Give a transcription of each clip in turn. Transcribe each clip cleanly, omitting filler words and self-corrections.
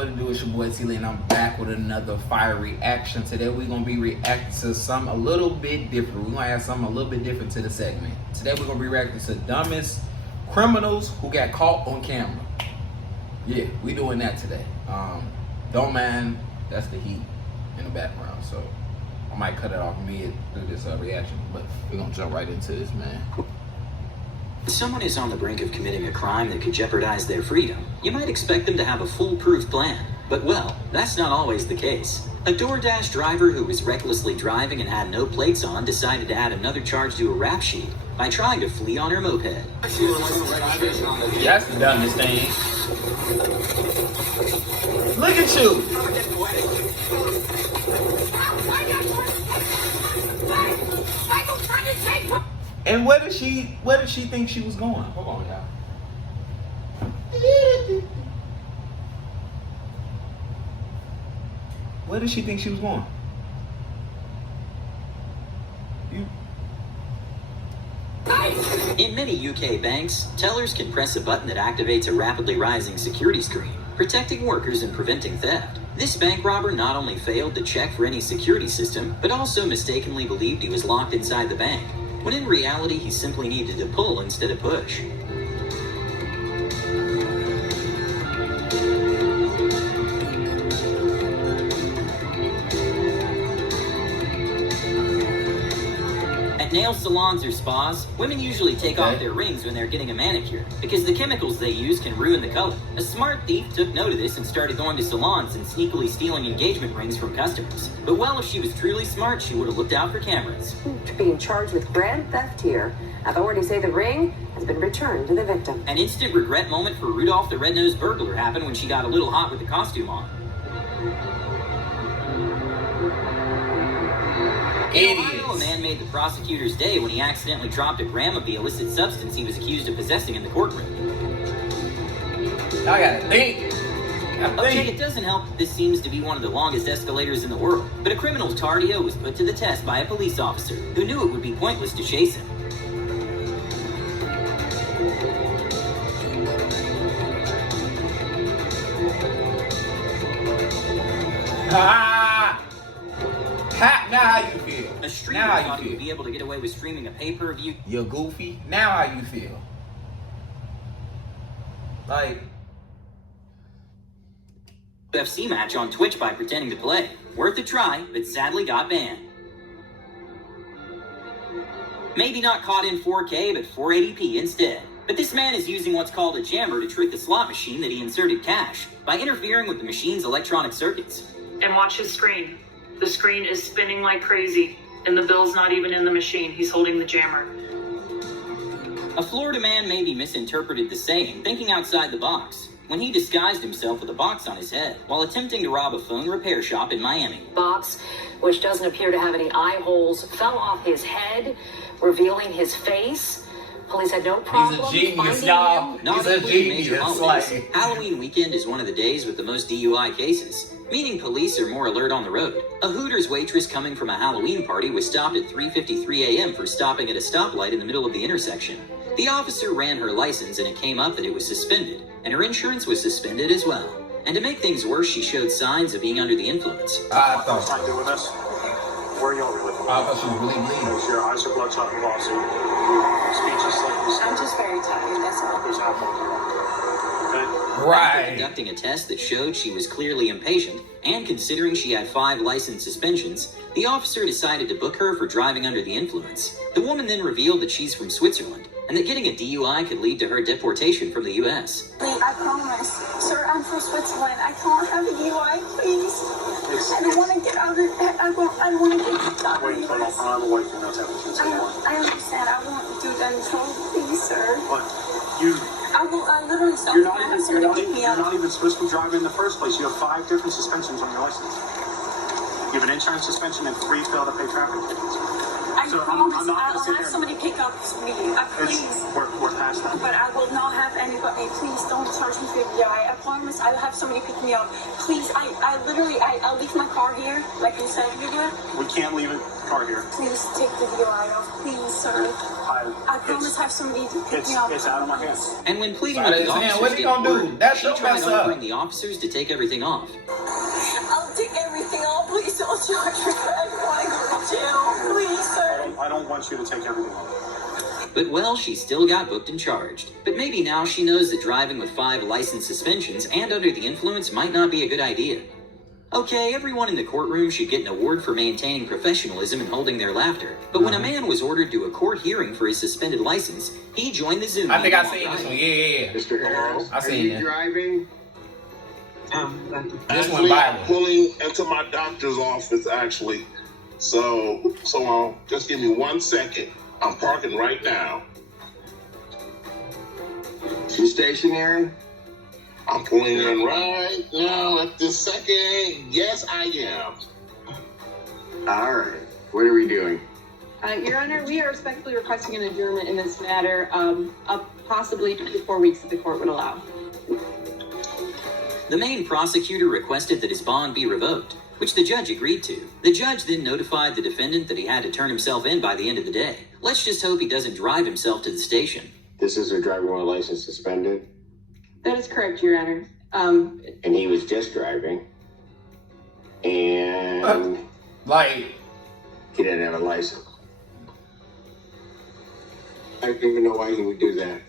What it do? It's your boy IamTeeLee, and I'm back with another fire reaction. Today we're gonna be reacting to something a little bit different. We're gonna add something a little bit different to the segment. Today we're gonna be reacting to dumbest criminals who got caught on camera. Yeah, we doing that today. Don't mind, that's the heat in the background, so I might cut it off mid through this reaction, but we're gonna jump right into this, man. When someone is on the brink of committing a crime that could jeopardize their freedom, you might expect them to have a foolproof plan. But well, that's not always the case. A DoorDash driver who was recklessly driving and had no plates on decided to add another charge to a rap sheet by trying to flee on her moped. That's the dumbest thing. Look at you. And where did she think she was going? Hold on, y'all. Where did she think she was going? In many UK banks, tellers can press a button that activates a rapidly rising security screen, protecting workers and preventing theft. This bank robber not only failed to check for any security system, but also mistakenly believed he was locked inside the bank, when in reality he simply needed to pull instead of push. At nail salons or spas, women usually take off their rings when they're getting a manicure, because the chemicals they use can ruin the color. A smart thief took note of this and started going to salons and sneakily stealing engagement rings from customers. But well, if she was truly smart, she would have looked out for cameras. Being charged with grand theft here. Authorities say the ring has been returned to the victim. An instant regret moment for Rudolph the Red-Nosed Burglar happened when she got a little hot with the costume on. In Ohio, a man made the prosecutor's day when he accidentally dropped a gram of the illicit substance he was accused of possessing in the courtroom. I gotta think. Okay, it doesn't help that this seems to be one of the longest escalators in the world, but a criminal's cardio was put to the test by a police officer who knew it would be pointless to chase him. Now how you feel? A streamer thought he would be able to get away with streaming a pay-per-view. You're goofy. Now how you feel? Like UFC match on Twitch by pretending to play. Worth a try, but sadly got banned. Maybe not caught in 4K, but 480p instead. But this man is using what's called a jammer to trick the slot machine that he inserted cash by interfering with the machine's electronic circuits. And watch his screen. The screen is spinning like crazy, and the bill's not even in the machine. He's holding the jammer. A Florida man maybe misinterpreted the saying, thinking outside the box, when he disguised himself with a box on his head while attempting to rob a phone repair shop in Miami. Box, which doesn't appear to have any eye holes, fell off his head, revealing his face. Police had no problem He's a genius, finding y'all. him. He's a genius. Like Halloween weekend is one of the days with the most DUI cases, meaning police are more alert on the road. A Hooters waitress coming from a Halloween party was stopped at 3:53 a.m. for stopping at a stoplight in the middle of the intersection. The officer ran her license and it came up that it was suspended, and her insurance was suspended as well. And to make things worse, she showed signs of being under the influence. I thought Where are you over with? I thought she was really bleeding. Your eyes are bloodshot and glossy. Your speech is like I'm just very tired, that's all. there's alcohol. Okay? After Right. conducting a test that showed she was clearly impatient, and considering she had 5 license suspensions, the officer decided to book her for driving under the influence. The woman then revealed that she's from Switzerland, and that getting a DUI could lead to her deportation from the U.S. I promise. Sir, I'm from Switzerland. I can't have a DUI, please. I don't want to get out of it. I don't want to get out of Wait, it. I'm away from that I understand. I won't do that in trouble, please, sir. But you, I literally stopped. you're I have not somebody pick me up. even supposed to be driving in the first place. You have 5 different suspensions on your license. You have an insurance suspension and 3 fail to pay traffic tickets. I Sir, promise I'm not I gonna will sit have there. somebody pick up me. Please. We're past that. But I will not have anybody. Please don't charge me for DUI. I promise I will have somebody pick me up. Please, I'll leave my car here, like you said you would. We can't leave a car here. Please take the DUI off. Please, sir. I promise have somebody to pick me up. It's out of my hands. And when pleading Sorry, with the man, officers what he didn't gonna do? work, That's she your tried mess up. offering the officers to take everything off. I'll take everything off. Please don't charge me. I don't want to go to jail. Please, sir. I don't want you to take everything off. But well, she still got booked and charged. But maybe now she knows that driving with 5 license suspensions and under the influence might not be a good idea. Okay, everyone in the courtroom should get an award for maintaining professionalism and holding their laughter. But when a man was ordered to a court hearing for his suspended license, he joined the Zoom. I think I meeting seen while this one. riding. Yeah. Mr. Harris, I are seen you that. driving? This one Actually, I'm viral. pulling into my doctor's office, actually. So just give me 1 second. I'm parking right now. You stationary? I'm pulling in right now at this second. Yes, I am. All right. What are we doing? Your Honor, we are respectfully requesting an adjournment in this matter, up possibly 2 to 4 weeks if the court would allow. The main prosecutor requested that his bond be revoked, which the judge agreed to. The judge then notified the defendant that he had to turn himself in by the end of the day. Let's just hope he doesn't drive himself to the station. This is a driver while license suspended, That is correct, Your Honor. and he was just driving, and Like, he didn't have a license. I don't even know why he would do that.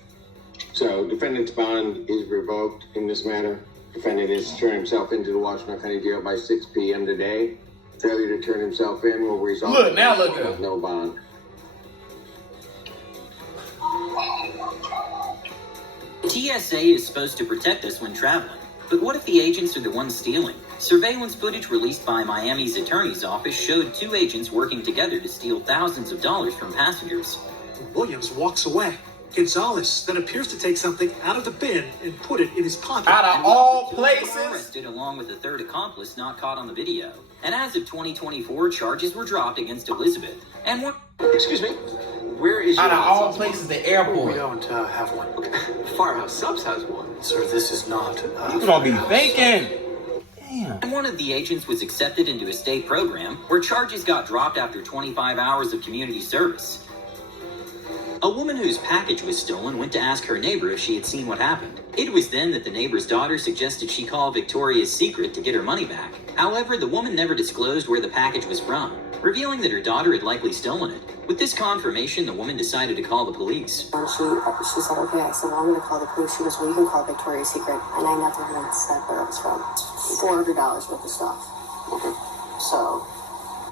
So, defendant's bond is revoked in this matter. Defendant is to turn himself into the Washington County Jail by 6 p.m. today. Failure to turn himself in will result Look, now look in up. no bond. TSA is supposed to protect us when traveling, but what if the agents are the ones stealing? Surveillance footage released by Miami's attorney's office showed 2 agents working together to steal thousands of dollars from passengers. Williams walks away. Gonzalez then appears to take something out of the bin and put it in his pocket. out of And all two people were places. arrested along with a 3rd accomplice not caught on the video. And as of 2024, charges were dropped against Elizabeth. And one. Excuse me, where is your Out of all license? places, the We airport. don't have one. Firehouse Subs has one. Sir, this is not. You gonna be thinking. Damn. And one of the agents was accepted into a state program where charges got dropped after 25 hours of community service. A woman whose package was stolen went to ask her neighbor if she had seen what happened. It was then that the neighbor's daughter suggested she call Victoria's Secret to get her money back. However, the woman never disclosed where the package was from, revealing that her daughter had likely stolen it. With this confirmation, the woman decided to call the police. And she said, okay. I said, well, I'm going to call the police. She goes, well, you can call Victoria's Secret. And I never once said where it was from. $400 worth of stuff. So.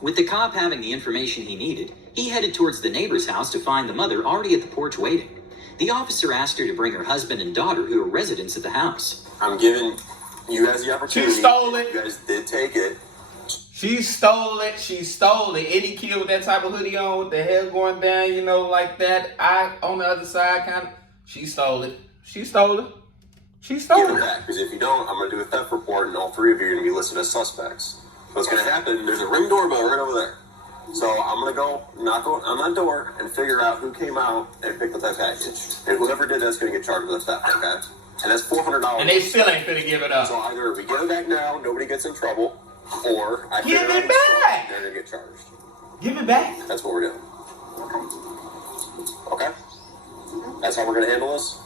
With the cop having the information he needed, he headed towards the neighbor's house to find the mother already at the porch waiting. The officer asked her to bring her husband and daughter, who are residents at the house. I'm giving you guys the opportunity. She stole it. You guys did take it. She stole it. She stole it. Any kid with that type of hoodie on with the hair going down, you know, like that. I on the other side, kind of. She stole it. She stole it. She stole Give it it. back, because if you don't, I'm going to do a theft report, and all 3 of you are going to be listed as suspects. What's going to happen, there's a Ring doorbell right over there. So I'm going to go knock on that door and figure out who came out and picked up that package. And whoever did that's going to get charged with theft, okay? And that's $400. And they still ain't gonna give it up. So either we give it back now, nobody gets in trouble, or I Give figure out it who's stolen, back! they're going to get charged. Give it back. That's what we're doing. Okay? That's how we're going to handle this?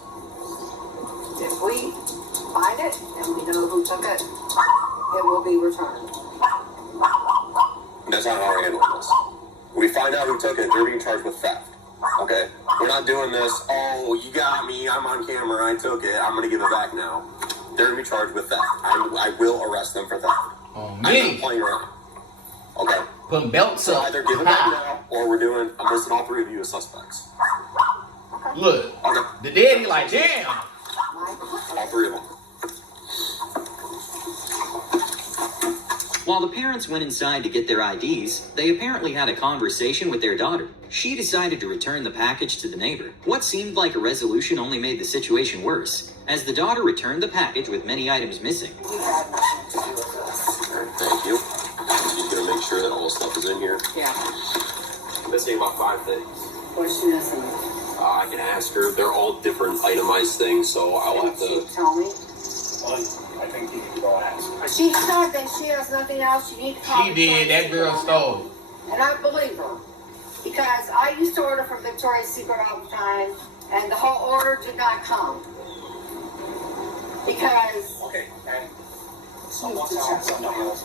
If we find it and we know who took it, it will be returned. That's not how we're handling this. We find out who took it, they're being charged with theft. Okay? We're not doing this, oh, you got me, I'm on camera, I took it, I'm going to give it back now. They're going to be charged with theft. I will arrest them for theft. Oh, I'm me. not playing around. Okay? Putting belts So up. either give it back now, or I'm listing all 3 of you as suspects. Look, Okay? the daddy like, damn. All 3 of them. While the parents went inside to get their IDs, they apparently had a conversation with their daughter. She decided to return the package to the neighbor. What seemed like a resolution only made the situation worse, as the daughter returned the package with many items missing. Thank you. She's going to make sure that all the stuff is in here. Yeah. missing about 5 things. What's she missing? I can ask her. They're all different itemized things, so I'll have Can to. she tell me? Well, I think you need to go ask. She said that she has nothing else. She needs to call. She did. That girl stole. And I believe her. Because I used to order from Victoria's Secret all the time, and the whole order did not come. Because Okay, and she needs to check her down.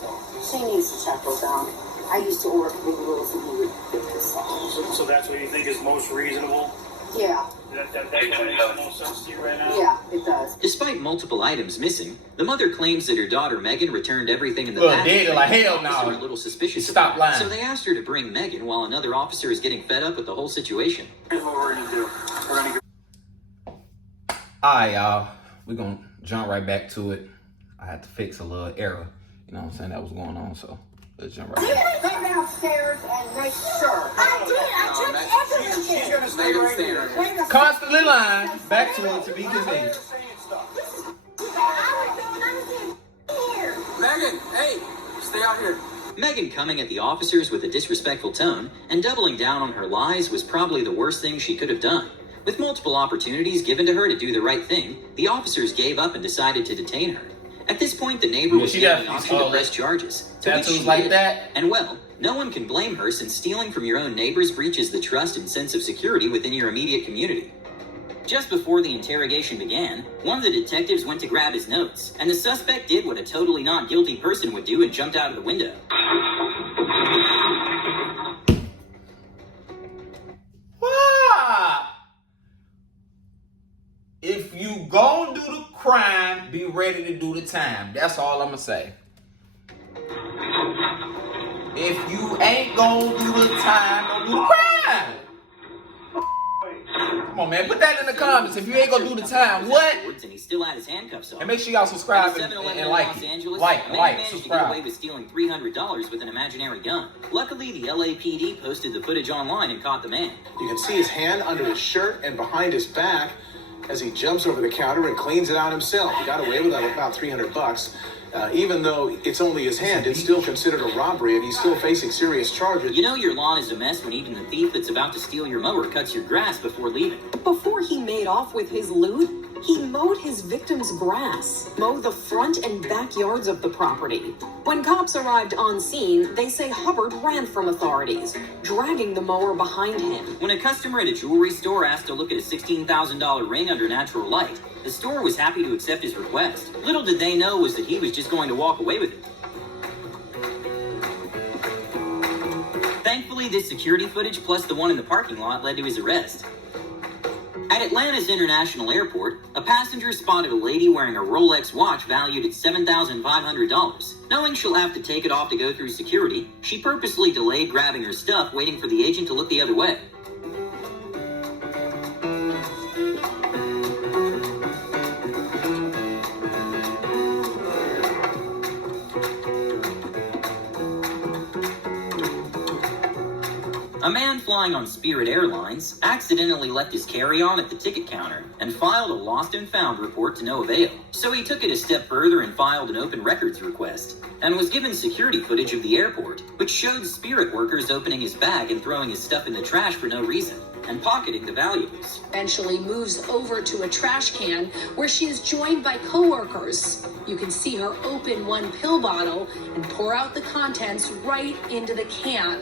She needs to check her down. I used to order from the rules and he would get this off. so that's what you think is most reasonable? Yeah, That makes the most sense to you right now? yeah, it does. Despite multiple items missing, the mother claims that her daughter Megan returned everything in the Look, package. they're like, hell no. Officers are a little suspicious. Stop of her. lying. So they asked her to bring Megan while another officer is getting fed up with the whole situation. Here's what we're gonna do. We're gonna get Alright, y'all. We're gonna jump right back to it. I had to fix a little error. You know what I'm saying? That was going on, so let's jump right back. Go downstairs and make sure. I did. I took everything. She's gonna stay right here. Wait a second. Constantly lying. Back to it to be continued. Megan, hey, stay out here. Megan coming at the officers with a disrespectful tone and doubling down on her lies was probably the worst thing she could have done. With multiple opportunities given to her to do the right thing, the officers gave up and decided to detain her. At this point, the neighbor was she telling definitely officer to stole press it. charges. To which Tattoos she like did. that? And well, no one can blame her since stealing from your own neighbors breaches the trust and sense of security within your immediate community. Just before the interrogation began, one of the detectives went to grab his notes, and the suspect did what a totally not guilty person would do and jumped out of the window. Why? If you gon' do the crime, be ready to do the time. That's all I'm gonna say. If you ain't gon' do the time, don't do the crime. Come on, man. Put that in the comments. If you ain't gonna do the time, what? And he still had his handcuffs on. And make sure y'all subscribe At a and 7-Eleven in like Los it. Angeles, Like, a man managed to get away subscribe. with stealing $300 with an imaginary gun. Luckily, the LAPD posted the footage online and caught the man. You can see his hand under his shirt and behind his back as he jumps over the counter and cleans it out himself. He got away with about $300. Even though it's only his hand, it's still considered a robbery, and he's still facing serious charges. You know your lawn is a mess when even the thief that's about to steal your mower cuts your grass before leaving. Before he made off with his loot, he mowed his victim's grass, mowed the front and backyards of the property. When cops arrived on scene, they say Hubbard ran from authorities, dragging the mower behind him. When a customer at a jewelry store asked to look at a $16,000 ring under natural light, the store was happy to accept his request. Little did they know was that he was just going to walk away with it. Thankfully, this security footage plus the one in the parking lot led to his arrest. At Atlanta's International Airport, a passenger spotted a lady wearing a Rolex watch valued at $7,500. Knowing she'll have to take it off to go through security, she purposely delayed grabbing her stuff, waiting for the agent to look the other way. A man flying on Spirit Airlines accidentally left his carry-on at the ticket counter and filed a lost and found report to no avail. So he took it a step further and filed an open records request, and was given security footage of the airport, which showed Spirit workers opening his bag and throwing his stuff in the trash for no reason, and pocketing the valuables. Eventually moves over to a trash can where she is joined by coworkers. You can see her open one pill bottle and pour out the contents right into the can,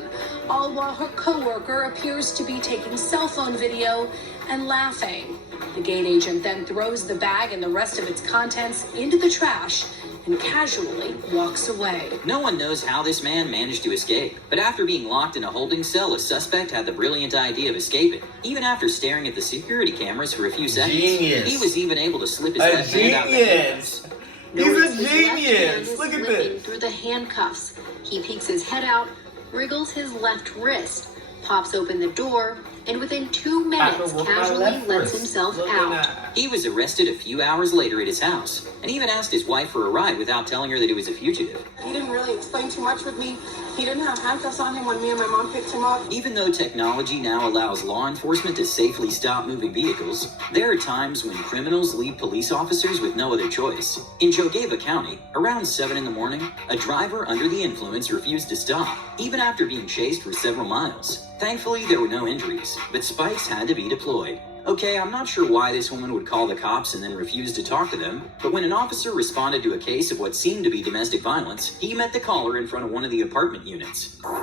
all while her coworker appears to be taking cell phone video and laughing. The gate agent then throws the bag and the rest of its contents into the trash and casually walks away. No one knows how this man managed to escape, but after being locked in a holding cell, a suspect had the brilliant idea of escaping. Even after staring at the security cameras for a few seconds, Genius. he was even able to slip his left hand out of the handcuffs. He's a genius. Look at this. Through the handcuffs, he peeks his head out, wriggles his left wrist, pops open the door, and within 2 minutes casually lets himself out. He was arrested a few hours later at his house, and even asked his wife for a ride without telling her that he was a fugitive. He didn't really explain too much with me. He didn't have handcuffs on him when me and my mom picked him up. Even though technology now allows law enforcement to safely stop moving vehicles, there are times when criminals leave police officers with no other choice. In Jogava County, around 7 in the morning, a driver under the influence refused to stop, even after being chased for several miles. Thankfully, there were no injuries, but spikes had to be deployed. Okay, I'm not sure why this woman would call the cops and then refuse to talk to them, but when an officer responded to a case of what seemed to be domestic violence, he met the caller in front of one of the apartment units. What's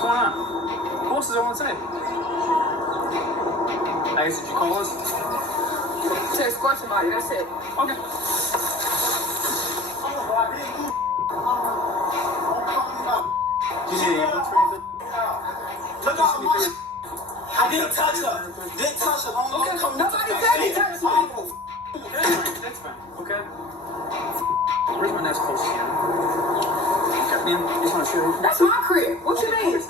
going on? Who else is on site? Hey, did you call us? To escort somebody, that's it. Okay. You need an ambulance for anything? Look out, I didn't touch her. Didn't touch her. Okay. Nobody said he touched me. That's fine. Okay. Where's my next post here? Okay. Man, just want to show you. That's my crib. What you mean?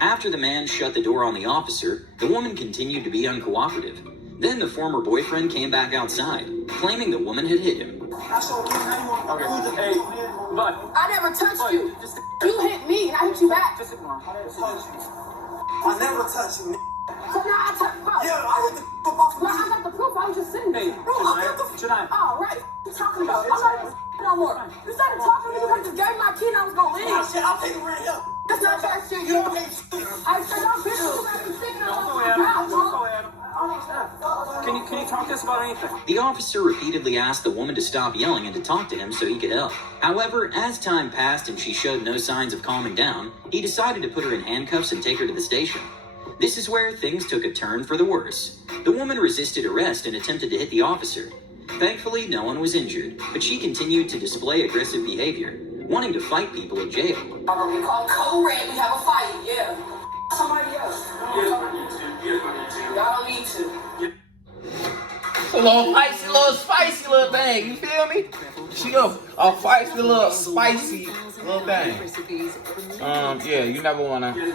After the man shut the door on the officer, the woman continued to be uncooperative. Then the former boyfriend came back outside, claiming the woman had hit him. Okay. Hey, bud. I never touched you. You hit me and I hit you back. Just ignore him. I never touched you. So now I touch bro. Yeah, I hit the off Bro, I got the proof. I was just sitting there. Hey, Janai. Oh, right. What you talking about? I'm not even no more. You started talking to me because you gave my key and I was going to leave. Shit, I'll pay you right here. That's not that shit. You don't pay shit. I said, don't bitch. You got me sitting on Don't go the at him. couch. Don't go at him. Can you talk to us about anything? The officer repeatedly asked the woman to stop yelling and to talk to him so he could help. However, as time passed and she showed no signs of calming down, he decided to put her in handcuffs and take her to the station. This is where things took a turn for the worse. The woman resisted arrest and attempted to hit the officer. Thankfully, no one was injured, but she continued to display aggressive behavior, wanting to fight people in jail. We call code red. We have a fight. Yeah. Somebody else. Y'all don't need to. A little feisty, little spicy little thing. You feel me? She a feisty, little spicy little thing. Yeah, you never wanna. There's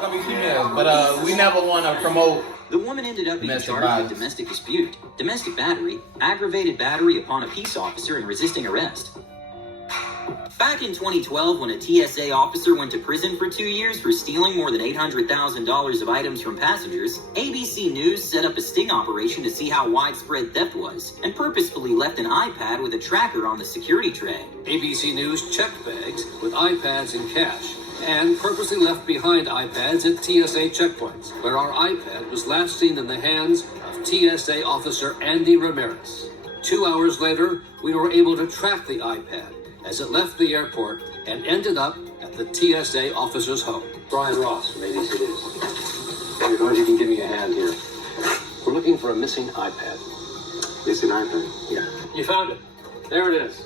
gonna be females, but we never wanna promote. The woman ended up being charged with domestic dispute, domestic battery, aggravated battery upon a peace officer, and resisting arrest. Back in 2012, when a TSA officer went to prison for 2 years for stealing more than $800,000 of items from passengers, ABC News set up a sting operation to see how widespread theft was, and purposefully left an iPad with a tracker on the security tray. ABC News checked bags with iPads and cash, and purposely left behind iPads at TSA checkpoints, where our iPad was last seen in the hands of TSA officer Andy Ramirez. 2 hours later, we were able to track the iPad as it left the airport and ended up at the TSA officer's home. Brian Ross from ABC News. David, wonder if you can give me a hand here. We're looking for a missing iPad. Missing iPad? Yeah. You found it. There it is.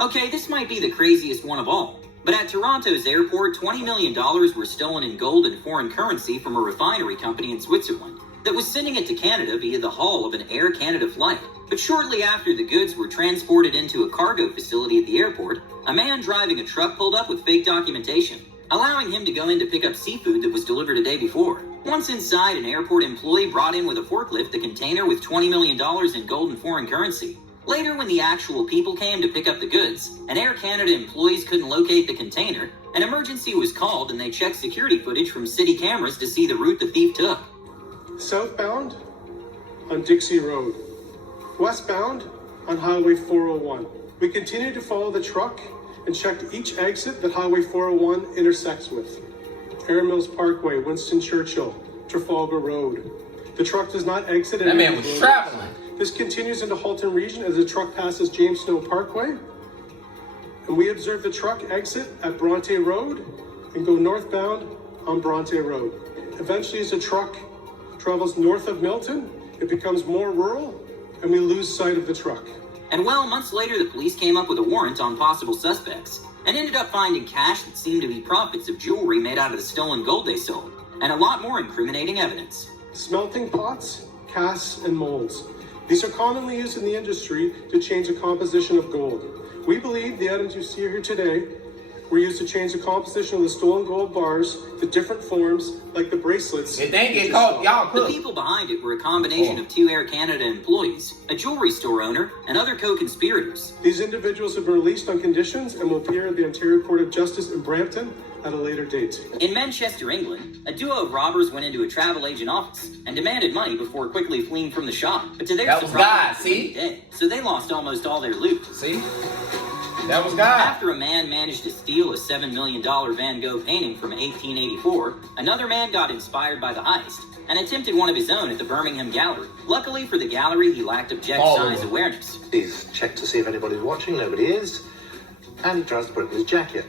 Okay, this might be the craziest one of all. But at Toronto's airport, $20 million were stolen in gold and foreign currency from a refinery company in Switzerland that was sending it to Canada via the hull of an Air Canada flight. But shortly after the goods were transported into a cargo facility at the airport, a man driving a truck pulled up with fake documentation, allowing him to go in to pick up seafood that was delivered a day before. Once inside, an airport employee brought in with a forklift the container with $20 million in gold and foreign currency. Later, when the actual people came to pick up the goods, and Air Canada employees couldn't locate the container, an emergency was called and they checked security footage from city cameras to see the route the thief took. Southbound on Dixie Road. Westbound on Highway 401. We continued to follow the truck and checked each exit that Highway 401 intersects with. Air Mills Parkway, Winston Churchill, Trafalgar Road. The truck does not exit. That man was traveling. This continues into Halton Region as the truck passes James Snow Parkway. And we observe the truck exit at Bronte Road and go northbound on Bronte Road. Eventually, as the truck travels north of Milton, it becomes more rural and we lose sight of the truck. And well, months later, the police came up with a warrant on possible suspects and ended up finding cash that seemed to be profits of jewelry made out of the stolen gold they sold, and a lot more incriminating evidence. Smelting pots, casts, and molds. These are commonly used in the industry to change the composition of gold. We believe the items you see here today were used to change the composition of the stolen gold bars to different forms, like the bracelets. If they get caught, y'all The cook. people behind it were a combination of 2 Air Canada employees, a jewelry store owner, and other co-conspirators. These individuals have been released on conditions and will appear at the Ontario Court of Justice in Brampton at a later date. In Manchester, England, a duo of robbers went into a travel agent office and demanded money before quickly fleeing from the shop. But to their That was surprise, God, see? dead, so they lost almost all their loot. See? That was God. After a man managed to steal a $7 million Van Gogh painting from 1884, another man got inspired by the heist and attempted one of his own at the Birmingham Gallery. Luckily for the gallery, he lacked object size awareness. He's checked to see if anybody's watching, nobody is, and he tries to put it in his jacket.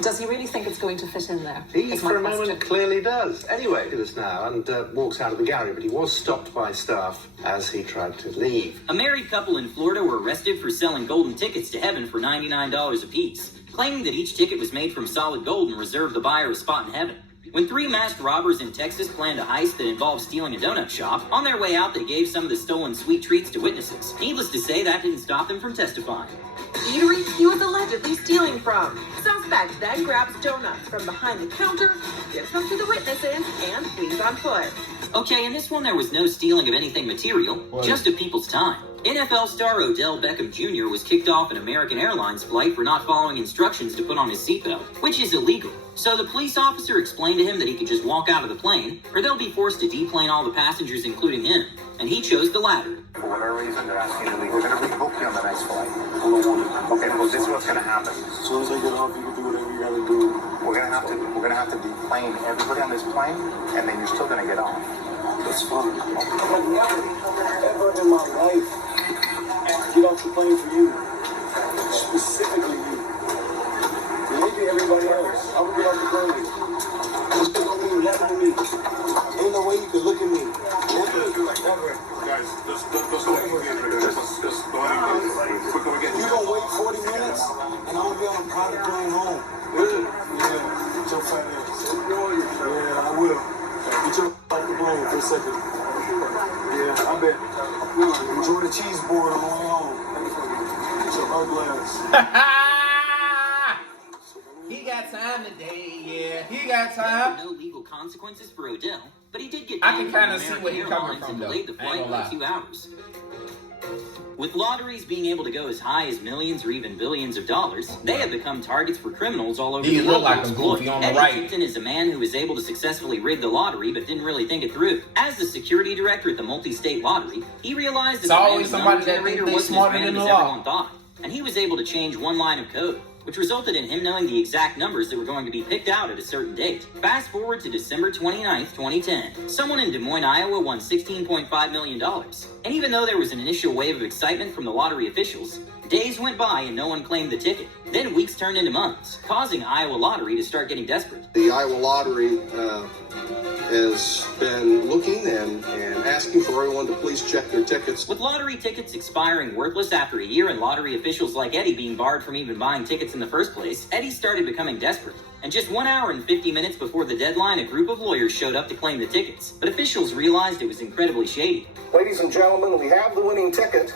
Does he really think it's going to fit in there? He, for a moment, clearly does. Anyway, he does now, and walks out of the gallery, but he was stopped by staff as he tried to leave. A married couple in Florida were arrested for selling golden tickets to heaven for $99 apiece, claiming that each ticket was made from solid gold and reserved the buyer a spot in heaven. When 3 masked robbers in Texas planned a heist that involved stealing a donut shop, on their way out they gave some of the stolen sweet treats to witnesses. Needless to say, that didn't stop them from testifying. Eatery he was allegedly stealing from. Suspect then grabs donuts from behind the counter, gives them to the witnesses, and flees on foot. Okay, in this one there was no stealing of anything material, just of people's time. NFL star Odell Beckham Jr. was kicked off an American Airlines flight for not following instructions to put on his seatbelt, which is illegal. So the police officer explained to him that he could just walk out of the plane, or they'll be forced to deplane all the passengers, including him. And he chose the latter. For whatever reason, they're asking you to leave. We're going to rebook you on the next flight. Okay, well, this is what's going to happen. As soon as I get off, you can do whatever you got to do. We're going to have to deplane everybody on this plane, and then you're still going to get off. That's fine. I've never, ever in my life get off the plane for you. Specifically you. Maybe everybody else. I would get off the plane. Just don't even happen to me. Ain't no way you could look at me. Never. Guys, just don't engage with it. Just don't engage. You gonna wait 40 minutes, and I'm gonna be on a private plane home. Really? Yeah. Get your fat ass. Yeah, I will. Get your off the plane for a second. Yeah, I bet. Enjoy the cheese board on the way home. Get your ugly ass. He got time today, yeah. He got time. No legal consequences for Odell, but he did get I can banned kind of from see American where you're coming Airlines from, and though. delayed the I ain't flight gonna by lie. 2 hours. With lotteries being able to go as high as millions or even billions of dollars, they have become targets for criminals all over He the look world. like to a exploit. goofy on the Eddie right. Tipton is a man who was able to successfully rig the lottery but didn't really think it through. As the security director at the multi-state lottery, he realized that It's the always random somebody number that generator think they wasn't as smarter random than as the law. everyone thought, and he was able to change one line of code, which resulted in him knowing the exact numbers that were going to be picked out at a certain date. Fast forward to December 29th, 2010. Someone in Des Moines, Iowa won $16.5 million. And even though there was an initial wave of excitement from the lottery officials, days went by and no one claimed the ticket. Then weeks turned into months, causing Iowa Lottery to start getting desperate. The Iowa Lottery has been looking and asking for everyone to please check their tickets. With lottery tickets expiring worthless after a year and lottery officials like Eddie being barred from even buying tickets in the first place, Eddie started becoming desperate. And just 1 hour and 50 minutes before the deadline, a group of lawyers showed up to claim the tickets. But officials realized it was incredibly shady. Ladies and gentlemen, we have the winning ticket,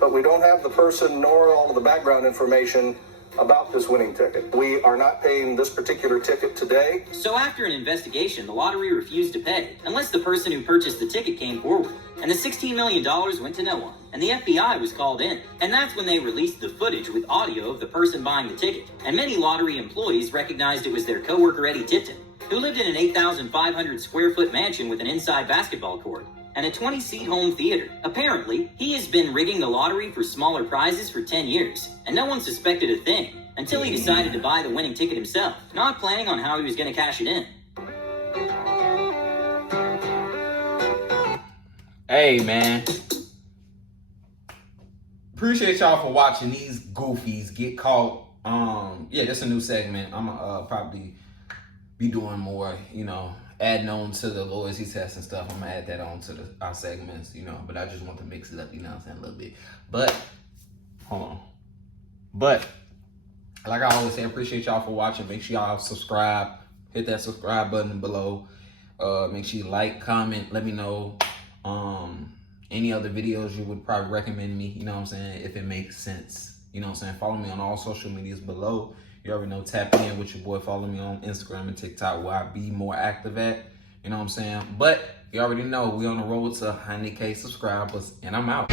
but we don't have the person nor all of the background information about this winning ticket. We are not paying this particular ticket today. So after an investigation, the lottery refused to pay, unless the person who purchased the ticket came forward. And the $16 million went to no one, and the FBI was called in. And that's when they released the footage with audio of the person buying the ticket. And many lottery employees recognized it was their coworker Eddie Tipton, who lived in an 8,500 square foot mansion with an inside basketball court and a 20-seat home theater. Apparently, he has been rigging the lottery for smaller prizes for 10 years, and no one suspected a thing until he decided to buy the winning ticket himself, not planning on how he was going to cash it in. Hey, man. Appreciate y'all for watching these goofies get caught. Yeah, that's a new segment. I'm gonna probably be doing more, adding on to the loyalty test and stuff. I'm gonna add that on to our segments, but I just want to mix it up, a little bit. But, hold on. But, like I always say, I appreciate y'all for watching. Make sure y'all subscribe. Hit that subscribe button below. Make sure you like, comment, let me know any other videos you would probably recommend me, if it makes sense, You know what I'm saying? Follow me on all social medias below. You already know, tap in with your boy. Follow me on Instagram and TikTok where I be more active at. You know what I'm saying? But you already know we on the road to 100K subscribers, and I'm out.